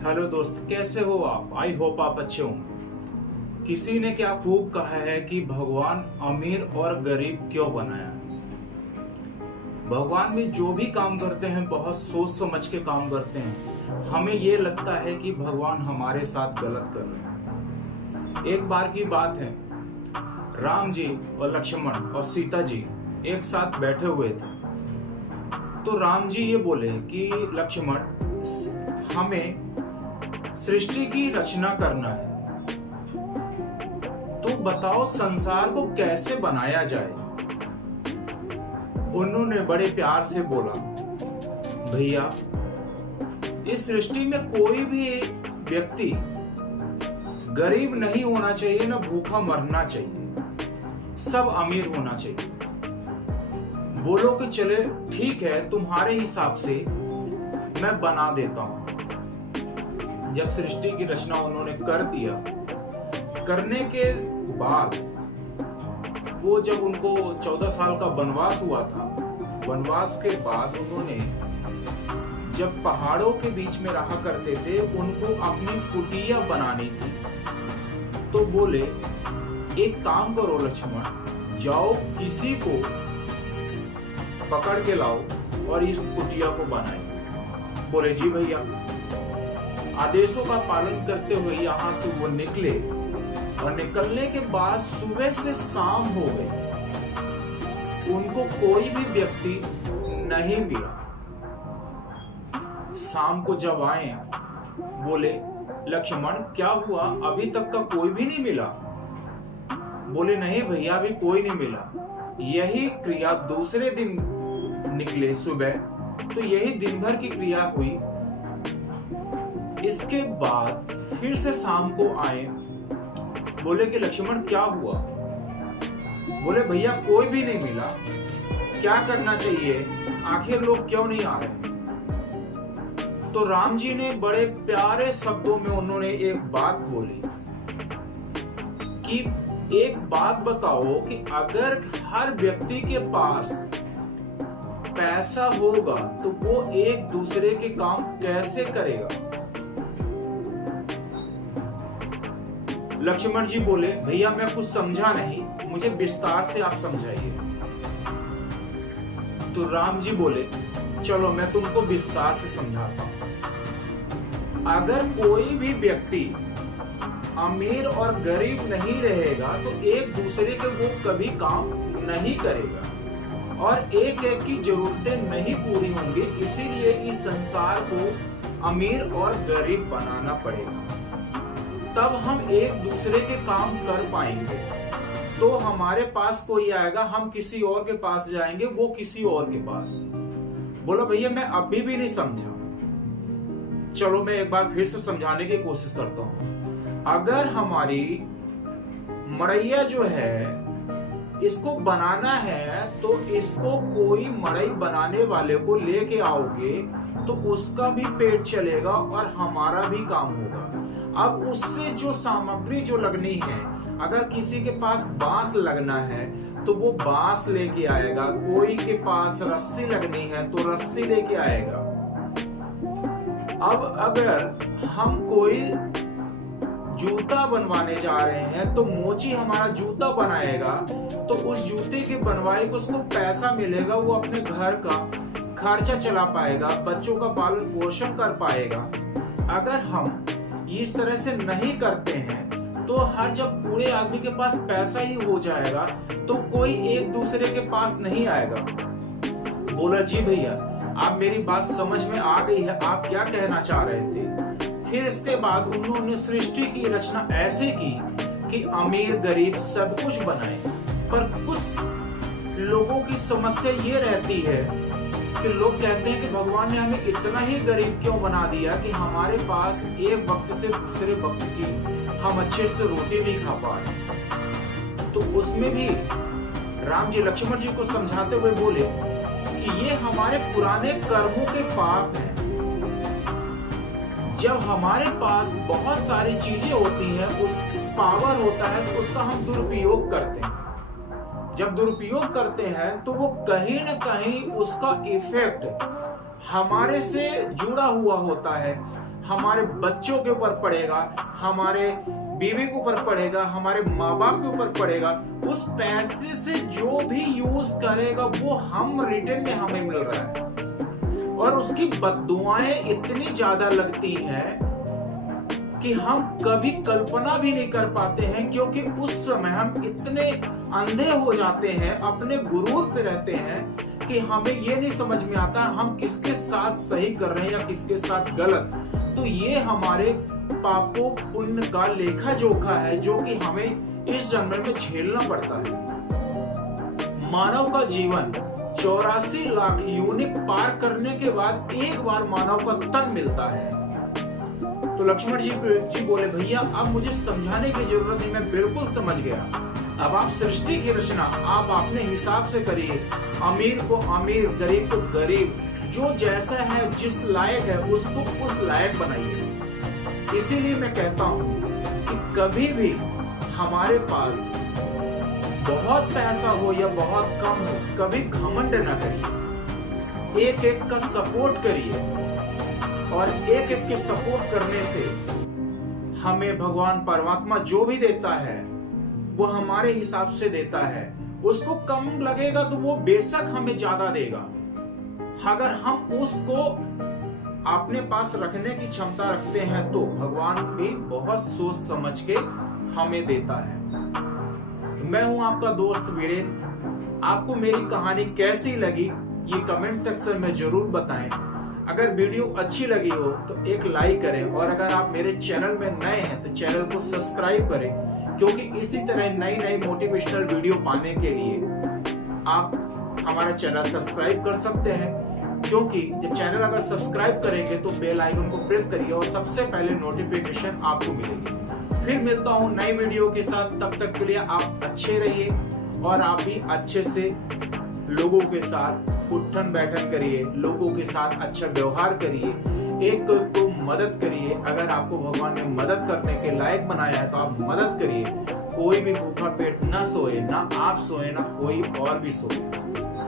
Hello दोस्त, कैसे हो आप? आई होप आप अच्छे होंगे। किसी ने क्या खूब कहा है कि भगवान अमीर और गरीब क्यों बनाया है। भगवान भी जो भी काम करते हैं बहुत सोच समझ के काम करते हैं। हमें ये लगता है कि भगवान हमारे साथ गलत कर रहे हैं। एक बार की बात है, राम जी और लक्ष्मण और सीता जी एक साथ बैठे हुए थे। तो राम जी ये बोले कि लक्ष्मण, हमें सृष्टि की रचना करना है, तो बताओ संसार को कैसे बनाया जाए। उन्होंने बड़े प्यार से बोला, भैया इस सृष्टि में कोई भी व्यक्ति गरीब नहीं होना चाहिए, ना भूखा मरना चाहिए, सब अमीर होना चाहिए। बोलो कि चले ठीक है, तुम्हारे हिसाब से मैं बना देता हूं। जब सृष्टि की रचना उन्होंने कर दिया, करने के बाद वो जब उनको 14 साल का वनवास हुआ था, वनवास के बाद उन्होंने जब पहाड़ों के बीच में रहा करते थे, उनको अपनी कुटिया बनानी थी। तो बोले एक काम करो लक्ष्मण, जाओ किसी को पकड़ के लाओ और इस कुटिया को बनाए। बोले जी भैया। आदेशों का पालन करते हुए यहां से वो निकले और निकलने के बाद सुबह से शाम हो गई, उनको कोई भी व्यक्ति नहीं मिला। शाम को जब आए, बोले लक्ष्मण क्या हुआ, अभी तक का कोई भी नहीं मिला। बोले नहीं भैया, अभी कोई नहीं मिला। यही क्रिया दूसरे दिन निकले सुबह, तो यही दिन भर की क्रिया हुई। इसके बाद फिर से शाम को आए, बोले कि लक्ष्मण क्या हुआ। बोले भैया कोई भी नहीं मिला, क्या करना चाहिए, आखिर लोग क्यों नहीं आ रहे। तो राम जी ने बड़े प्यारे शब्दों में उन्होंने एक बात बोली कि एक बात बताओ कि अगर हर व्यक्ति के पास पैसा होगा तो वो एक दूसरे के काम कैसे करेगा। लक्ष्मण जी बोले भैया मैं कुछ समझा नहीं, मुझे विस्तार से आप समझाइए। तो राम जी बोले चलो मैं तुमको विस्तार से समझाता हूं। अगर कोई भी व्यक्ति अमीर और गरीब नहीं रहेगा तो एक दूसरे के वो कभी काम नहीं करेगा और एक एक की जरूरतें नहीं पूरी होंगी। इसीलिए इस संसार को अमीर और गरीब बनाना पड़ेगा, तब हम एक दूसरे के काम कर पाएंगे। तो हमारे पास कोई आएगा, हम किसी और के पास जाएंगे, वो किसी और के पास। बोला भैया मैं अभी भी नहीं समझा, चलो मैं एक बार फिर से समझाने की कोशिश करता हूं। अगर हमारी मड़ैया जो है इसको बनाना है, तो इसको कोई मड़ई बनाने वाले को लेके आओगे तो उसका भी पेट चलेगा और हमारा भी काम होगा। अब उससे जो सामग्री जो लगनी है, अगर किसी के पास बांस लगना है तो वो बांस लेके आएगा, कोई के पास रस्सी लगनी है तो रस्सी लेके आएगा। अब अगर हम कोई जूता बनवाने जा रहे हैं तो मोची हमारा जूता बनाएगा, तो उस जूते के बनवाई को उसको पैसा मिलेगा, वो अपने घर का खर्चा चला पाएगा, बच्चों का पालन पोषण कर पाएगा। अगर हम इस तरह से नहीं करते हैं तो हर जब पूरे आदमी के पास पैसा ही हो जाएगा तो कोई एक दूसरे के पास नहीं आएगा। बोला जी भैया आप मेरी बात समझ में आ गई है, आप क्या कहना चाह रहे थे। फिर इसके बाद उन्होंने सृष्टि की रचना ऐसे की कि अमीर गरीब सब कुछ बनाए। पर कुछ लोगों की समस्या ये रहती है कि लोग कहते हैं कि भगवान ने हमें इतना ही गरीब क्यों बना दिया कि हमारे पास एक वक्त से दूसरे वक्त की हम अच्छे से रोटी नहीं खा पा रहे। तो उसमें भी राम जी लक्ष्मण जी को समझाते हुए बोले कि ये हमारे पुराने कर्मों के पाप हैं। जब हमारे पास बहुत सारी चीजें होती हैं, उस पावर होता है, तो उसका हम दुरुपयोग करते हैं। जब दुरुपयोग करते हैं तो वो कहीं ना कहीं उसका इफेक्ट हमारे से जुड़ा हुआ होता है, हमारे बच्चों के ऊपर पड़ेगा, हमारे बीवी के ऊपर पड़ेगा, हमारे माँ बाप के ऊपर पड़ेगा। उस पैसे से जो भी यूज करेगा वो हम रिटर्न में हमें मिल रहा है, और उसकी बद्दुआएं इतनी ज्यादा लगती हैं कि हम कभी कल्पना भी नहीं कर पाते हैं, क्योंकि उस समय हम इतने अंधे हो जाते हैं, अपने गुरूर पे रहते हैं कि हमें ये नहीं समझ में आता हम किसके साथ सही कर रहे हैं या किसके साथ गलत। तो ये हमारे पापों पुण्य का लेखा जोखा है जो कि हमें इस जन्म में झेलना पड़ता है। मानव का जीवन 84 लाख यूनिट पार करने के बाद एक बार मानव का तन मिलता है। तो लक्ष्मण जी बोले, भैया अब मुझे समझाने की जरूरत नहीं, मैं बिल्कुल समझ गया। अब आप सृष्टि की रचना आप अपने हिसाब से करिए, अमीर को अमीर, गरीब को गरीब, जो जैसा है जिस लायक है उसको उस लायक बनाइए। इसीलिए मैं कहता हूं कि कभी भी हमारे पास बहुत पैसा हो या बहुत कम हो, कभी घमंड ना करिए, एक एक का सपोर्ट करिए, और एक एक के सपोर्ट करने से हमें भगवान परमात्मा जो भी देता है वो हमारे हिसाब से देता है। उसको कम लगेगा तो वो बेशक हमें ज्यादा देगा। अगर हम उसको अपने पास रखने की क्षमता रखते हैं तो भगवान भी बहुत सोच समझ के हमें देता है। मैं हूं आपका दोस्त वीरेंद्र। आपको मेरी कहानी कैसी लगी ये कमेंट सेक्शन में जरूर बताएं। अगर वीडियो अच्छी लगी हो तो एक लाइक करें, और अगर आप मेरे चैनल में नए हैं तो चैनल को सब्सक्राइब करें, क्योंकि इसी तरह नई नई मोटिवेशनल वीडियो पाने के लिए आप हमारा चैनल सब्सक्राइब कर सकते हैं। क्योंकि जब चैनल अगर सब्सक्राइब करेंगे तो बेल आइकन को प्रेस करिए और सबसे पहले नोटिफिकेशन आपको मिलेगी। फिर मिलता हूं नई वीडियो के साथ, तब तक के लिए आप अच्छे रहिए और आप भी अच्छे से लोगों के साथ उठन बैठन करिए, लोगों के साथ अच्छा व्यवहार करिए, एक को मदद करिए। अगर आपको भगवान ने मदद करने के लायक बनाया है तो आप मदद करिए। कोई भी भूखा पेट न सोए, ना आप सोए, ना कोई और भी सोए।